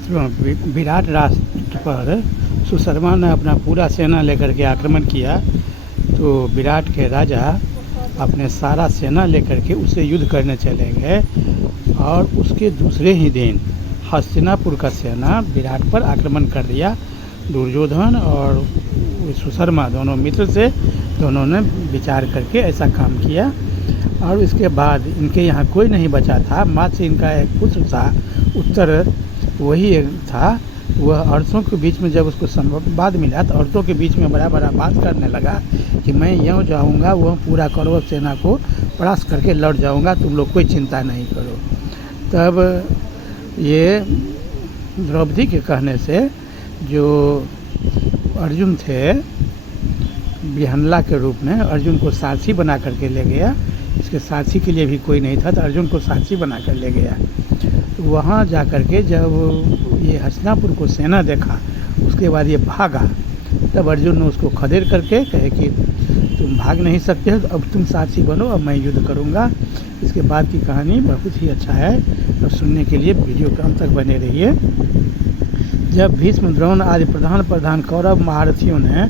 मित्रों, विराट राष्ट्र पर सुशर्मा ने अपना पूरा सेना लेकर के आक्रमण किया तो विराट के राजा अपने सारा सेना लेकर के उससे युद्ध करने चले गए और उसके दूसरे ही दिन हस्तिनापुर का सेना विराट पर आक्रमण कर दिया। दुर्योधन और सुशर्मा दोनों मित्र से दोनों ने विचार करके ऐसा काम किया और इसके बाद इनके यहाँ कोई नहीं बचा था। मात्र इनका एक पुत्र था उत्तर, वही एक था। वह औरतों के बीच में जब उसको संवाद मिला तो औरतों के बीच में बड़ा बड़ा बात करने लगा कि मैं यूँ जाऊँगा, वह पूरा कौरव सेना को परास्त करके लौट जाऊँगा, तुम लोग कोई चिंता नहीं करो। तब ये द्रौपदी के कहने से जो अर्जुन थे बिहनला के रूप में अर्जुन को सारथी बना करके ले गया। इसके सारथी के लिए भी कोई नहीं था तो अर्जुन को सारथी बना कर ले गया। तो वहाँ जा कर के जब ये हस्तिनापुर को सेना देखा उसके बाद ये भागा, तब अर्जुन ने उसको खदेड़ करके कहे कि तुम भाग नहीं सकते हो, अब तुम सारथी बनो, अब मैं युद्ध करूँगा। इसके बाद की कहानी बहुत ही अच्छा है और सुनने के लिए वीडियो के अंत तक बने रहिए। जब भीष्म, द्रोण आदि प्रधान कौरव महारथियों ने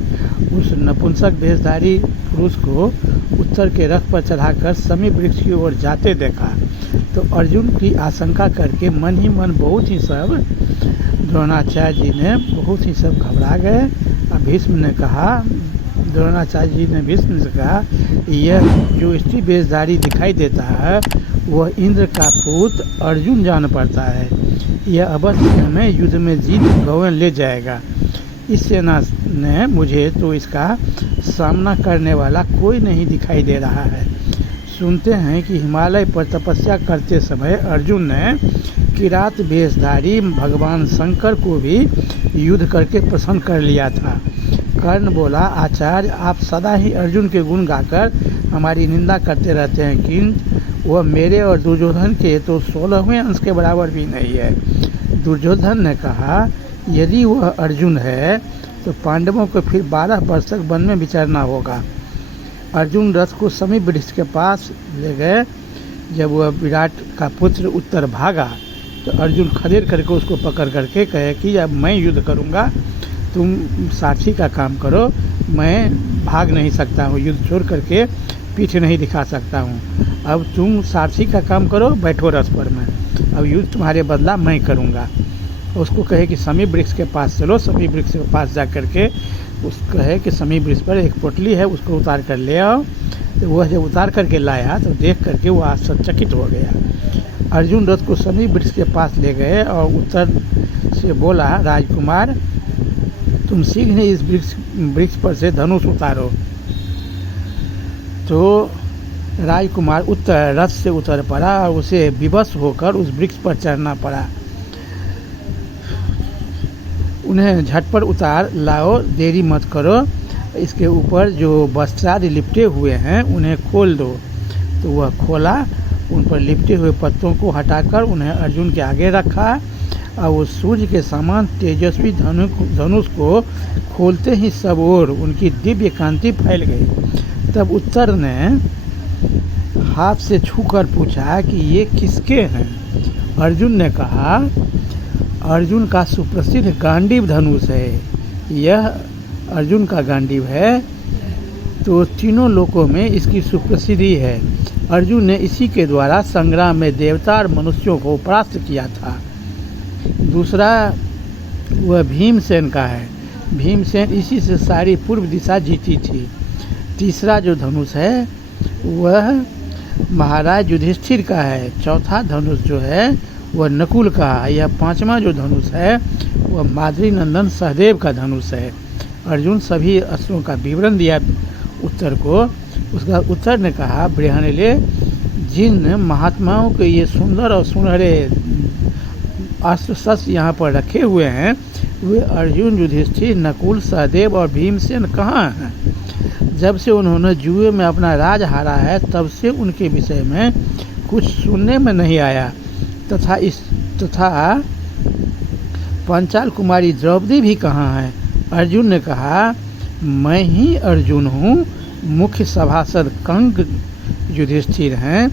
उस नपुंसक वेशधारी पुरुष को उत्तर के रथ पर चढ़ाकर शमी वृक्ष की ओर जाते देखा तो अर्जुन की आशंका करके मन ही मन बहुत ही सब द्रोणाचार्य जी ने बहुत ही सब घबरा गए। और भीष्म ने कहा, द्रोणाचार्य जी ने भीष्म से कहा, यह जो स्त्री वेशधारी दिखाई देता है वह इंद्र का पुत्र अर्जुन जान पड़ता है। यह अवश्य हमें युद्ध में जीत गौन ले जाएगा। इस सेना ने मुझे तो इसका सामना करने वाला कोई नहीं दिखाई दे रहा है। सुनते हैं कि हिमालय पर तपस्या करते समय अर्जुन ने किरात वेशधारी भगवान शंकर को भी युद्ध करके प्रसन्न कर लिया था। कर्ण बोला, आचार्य आप सदा ही अर्जुन के गुण गाकर हमारी निंदा करते रहते हैं, किंतु वह मेरे और दुर्योधन के तो 16वें अंश के बराबर भी नहीं है। दुर्योधन ने कहा, यदि वह अर्जुन है तो पांडवों को फिर 12 वर्ष तक वन में विचरना होगा। अर्जुन रथ को शमी वृक्ष के पास ले गए। जब वह विराट का पुत्र उत्तर भागा तो अर्जुन खदेड़ करके उसको पकड़ करके कहे कि अब मैं युद्ध करूंगा, तुम सारथी का काम करो, मैं भाग नहीं सकता हूँ, युद्ध छोड़ करके पीठ नहीं दिखा सकता हूँ। अब तुम सारथी का काम करो, बैठो रथ पर, मैं अब युद्ध तुम्हारे बदला मैं करूँगा। उसको कहे कि शमी वृक्ष के पास चलो। शमी वृक्ष के पास जा कर के उसको कहे कि शमी वृक्ष पर एक पोटली है, उसको उतार कर ले आओ। तो वह जब उतार करके लाया तो देख करके वह आश्चर्यचकित हो गया। अर्जुन रथ को शमी वृक्ष के पास ले गए और उत्तर से बोला, राजकुमार तुम शीघ्र ही इस वृक्ष पर से धनुष उतारो। तो राजकुमार उत्तर रथ से उतर पड़ा और उसे विवश होकर उस वृक्ष पर चढ़ना पड़ा। उन्हें झटपट उतार लाओ, देरी मत करो, इसके ऊपर जो वस्त्रादि लिपटे हुए हैं उन्हें खोल दो। तो वह खोला, उन पर लिपटे हुए पत्तों को हटाकर उन्हें अर्जुन के आगे रखा और वो सूर्य के समान तेजस्वी धनुष को खोलते ही सब ओर उनकी दिव्य कांति फैल गई। तब उत्तर ने हाथ से छूकर पूछा कि ये किसके हैं? अर्जुन ने कहा, अर्जुन का सुप्रसिद्ध गांडीव धनुष है, यह अर्जुन का गांडीव है तो तीनों लोकों में इसकी सुप्रसिद्धि है। अर्जुन ने इसी के द्वारा संग्राम में देवता और मनुष्यों को परास्त किया था। दूसरा वह भीमसेन का है, भीमसेन इसी से सारी पूर्व दिशा जीती थी। तीसरा जो धनुष है वह महाराज युधिष्ठिर का है। चौथा धनुष जो है वह नकुल का है। यह पांचवा जो धनुष है वह माद्री नंदन सहदेव का धनुष है। अर्जुन सभी अस्त्रों का विवरण दिया उत्तर को। उसका उत्तर ने कहा, बृहनले जिन महात्माओं के ये सुंदर और सुनहरे अस्त्र शस्त्र यहाँ पर रखे हुए हैं वे अर्जुन, युधिष्ठिर, नकुल, सहदेव और भीमसेन कहाँ हैं? जब से उन्होंने जुए में अपना राज हारा है तब से उनके विषय में कुछ सुनने में नहीं आया। तथा पंचाल कुमारी द्रौपदी भी कहाँ है? अर्जुन ने कहा, मैं ही अर्जुन हूँ, मुख्य सभासद कंग युधिष्ठिर हैं,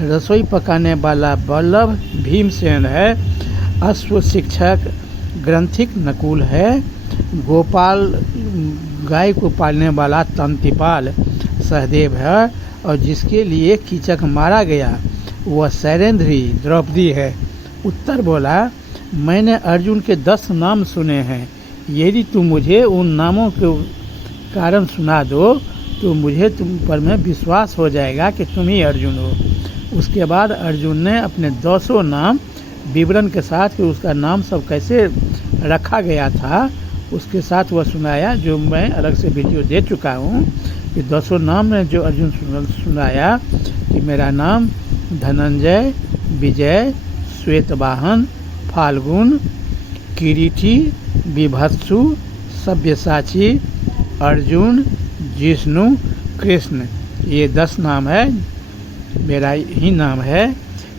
रसोई पकाने वाला बल्लभ भीमसेन है अश्व शिक्षक ग्रंथिक नकुल है, गोपाल गाय को पालने वाला तंतिपाल सहदेव है, और जिसके लिए कीचक मारा गया वह शैलेंद्री द्रौपदी है। उत्तर बोला, मैंने अर्जुन के 10 नाम सुने हैं, यदि तुम मुझे उन नामों के कारण सुना दो तो मुझे तुम पर में विश्वास हो जाएगा कि तुम ही अर्जुन हो। उसके बाद अर्जुन ने अपने 200 नाम विवरण के साथ कि उसका नाम सब कैसे रखा गया था उसके साथ वह सुनाया, जो मैं अलग से वीडियो दे चुका हूँ। कि 200 नाम में जो अर्जुन सुनाया कि मेरा नाम धनंजय, विजय, श्वेतवाहन, फाल्गुन, किरीटी, विभत्सु, सब्यसाची, अर्जुन, जिष्णु, कृष्ण, ये 10 नाम है, मेरा ही नाम है।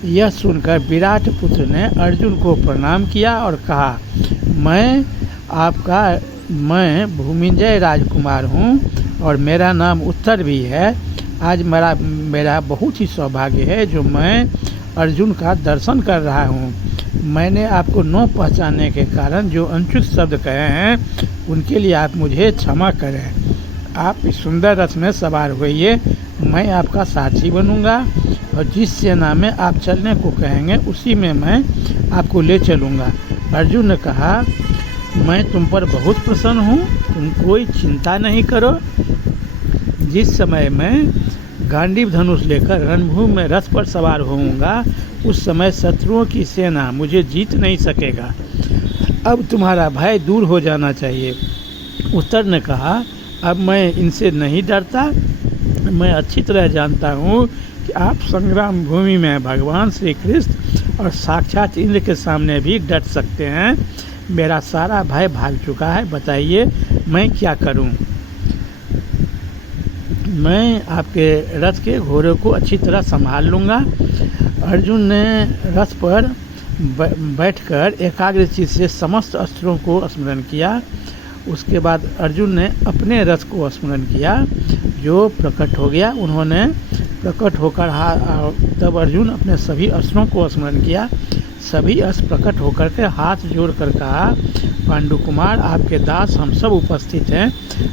यह सुनकर विराट पुत्र ने अर्जुन को प्रणाम किया और कहा, मैं भूमिंजय राजकुमार हूँ और मेरा नाम उत्तर भी है। आज मेरा बहुत ही सौभाग्य है जो मैं अर्जुन का दर्शन कर रहा हूँ। मैंने आपको न पहचानने के कारण जो अनुचित शब्द कहे हैं उनके लिए आप मुझे क्षमा करें। आप इस सुंदर रथ में सवार होइए, मैं आपका साथी बनूंगा और जिस सेना में आप चलने को कहेंगे उसी में मैं आपको ले चलूँगा। अर्जुन ने कहा, मैं तुम पर बहुत प्रसन्न हूँ, तुम कोई चिंता नहीं करो। जिस समय मैं गांडीव धनुष लेकर रणभूमि में रथ पर सवार होऊंगा उस समय शत्रुओं की सेना मुझे जीत नहीं सकेगा। अब तुम्हारा भय दूर हो जाना चाहिए। उत्तर ने कहा, अब मैं इनसे नहीं डरता। मैं अच्छी तरह जानता हूँ कि आप संग्राम भूमि में भगवान श्री कृष्ण और साक्षात इंद्र के सामने भी डट सकते हैं। मेरा सारा भय भाग चुका है, बताइए मैं क्या करूं? मैं आपके रथ के घोड़े को अच्छी तरह संभाल लूँगा। अर्जुन ने रथ पर बैठकर एकाग्र चित्त से समस्त अस्त्रों को स्मरण किया। उसके बाद अर्जुन ने अपने रथ को स्मरण किया जो प्रकट हो गया। उन्होंने प्रकट होकर तब अर्जुन अपने सभी अस्त्रों को स्मरण किया। सभी अस्त्र प्रकट होकर के हाथ जोड़कर कहा, पांडु कुमार, आपके दास हम सब उपस्थित हैं।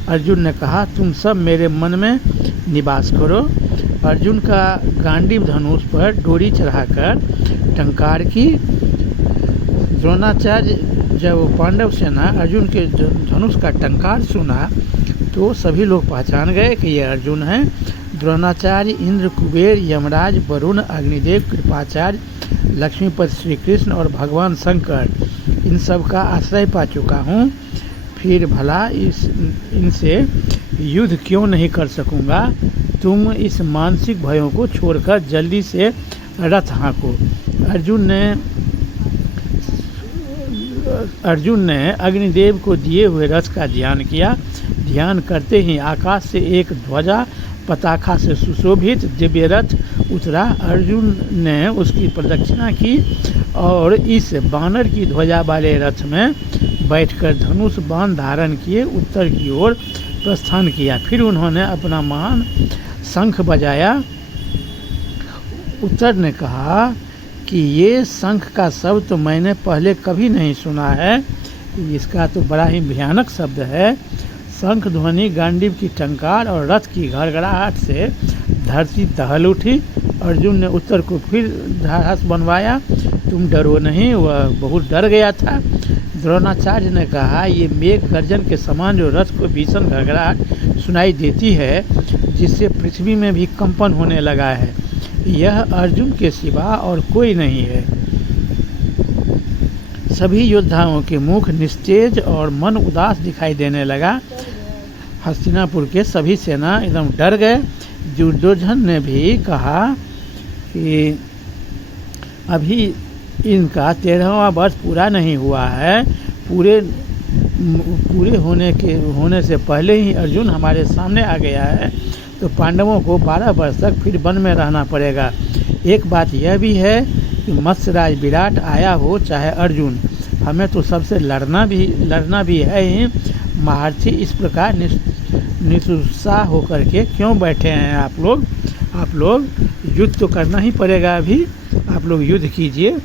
अर्जुन ने कहा, तुम सब मेरे मन में निवास करो। अर्जुन का गांडीव धनुष पर डोरी चढ़ाकर टंकार की। द्रोणाचार्य जब पांडव सेना अर्जुन के धनुष का टंकार सुना तो सभी लोग पहचान गए कि ये अर्जुन है। द्रोणाचार्य, इंद्र, कुबेर, यमराज, वरुण, अग्निदेव, कृपाचार्य, लक्ष्मीपति श्री कृष्ण और भगवान शंकर, इन सब का आश्रय पा चुका हूँ। फिर भला इनसे युद्ध क्यों नहीं कर सकूँगा? तुम इस मानसिक भयों को छोड़कर जल्दी से रथ हाँको। अर्जुन ने अग्निदेव को दिए हुए रथ का ध्यान किया। ध्यान करते ही आकाश से एक ध्वजा पताका से सुशोभित दिव्य रथ उतरा। अर्जुन ने उसकी प्रदक्षिणा की और इस बानर की ध्वजा वाले रथ में बैठकर धनुष बाण धारण किए उत्तर की ओर प्रस्थान किया। फिर उन्होंने अपना महान शंख बजाया। उत्तर ने कहा कि ये शंख का शब्द तो मैंने पहले कभी नहीं सुना है, इसका तो बड़ा ही भयानक शब्द है। शंख ध्वनि, गांडीव की टंकार और रथ की घड़घड़ाहट से धरती दहल उठी। अर्जुन ने उत्तर को फिर धारस बनवाया, तुम डरो नहीं, वह बहुत डर गया था। द्रोणाचार्य ने कहा, ये मेघ गर्जन के समान जो रथ को भीषण घड़घड़ाहट सुनाई देती है जिससे पृथ्वी में भी कंपन होने लगा है, यह अर्जुन के सिवा और कोई नहीं है। सभी योद्धाओं के मुख निस्तेज और मन उदास दिखाई देने लगा। हस्तिनापुर के सभी सेना एकदम डर गए। दुर्योधन ने भी कहा कि अभी इनका 13वां वर्ष पूरा नहीं हुआ है, पूरे होने से पहले ही अर्जुन हमारे सामने आ गया है, तो पांडवों को 12 वर्ष तक फिर वन में रहना पड़ेगा। एक बात यह भी है कि मत्स्यराज विराट आया हो चाहे अर्जुन, हमें तो सबसे लड़ना भी है ही। महारथी इस प्रकार निरुत्साह होकर के क्यों बैठे हैं आप लोग? युद्ध तो करना ही पड़ेगा, अभी आप लोग युद्ध कीजिए।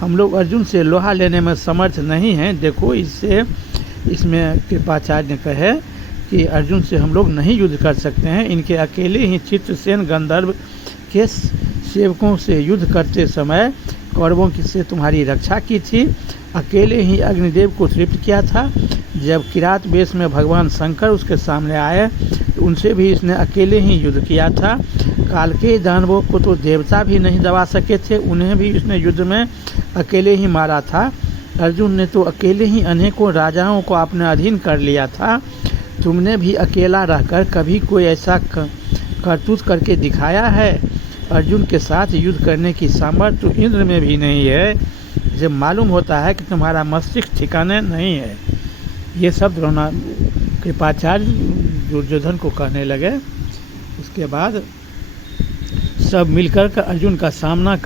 हम लोग अर्जुन से लोहा लेने में समर्थ नहीं हैं। देखो इसमें कृपाचार्य ने कहे कि अर्जुन से हम लोग नहीं युद्ध कर सकते हैं। इनके अकेले ही चित्रसेन गंधर्व के सेवकों से युद्ध करते समय कौरवों से तुम्हारी रक्षा की थी। अकेले ही अग्निदेव को तृप्त किया था। जब किरात वेश में भगवान शंकर उसके सामने आए तो उनसे भी इसने अकेले ही युद्ध किया था। काल के दानवों को तो देवता भी नहीं दबा सके थे, उन्हें भी इसने युद्ध में अकेले ही मारा था। अर्जुन ने तो अकेले ही अनेकों राजाओं को अपने अधीन कर लिया था। तुमने भी अकेला रहकर कभी कोई ऐसा करतूत करके दिखाया है? अर्जुन के साथ युद्ध करने की सामर्थ्य तो इंद्र में भी नहीं है। इसे मालूम होता है कि तुम्हारा मस्तिष्क ठिकाने नहीं है। ये शब्द कृपाचार्य दुर्योधन को कहने लगे। उसके बाद सब मिलकर अर्जुन का सामना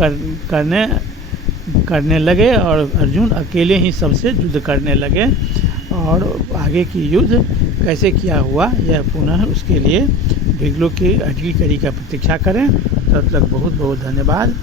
करने लगे और अर्जुन अकेले ही सबसे युद्ध करने लगे। और आगे की युद्ध कैसे किया हुआ यह पुनः उसके लिए वीडियो की अगली कड़ी का प्रतीक्षा करें। तब तक बहुत बहुत धन्यवाद।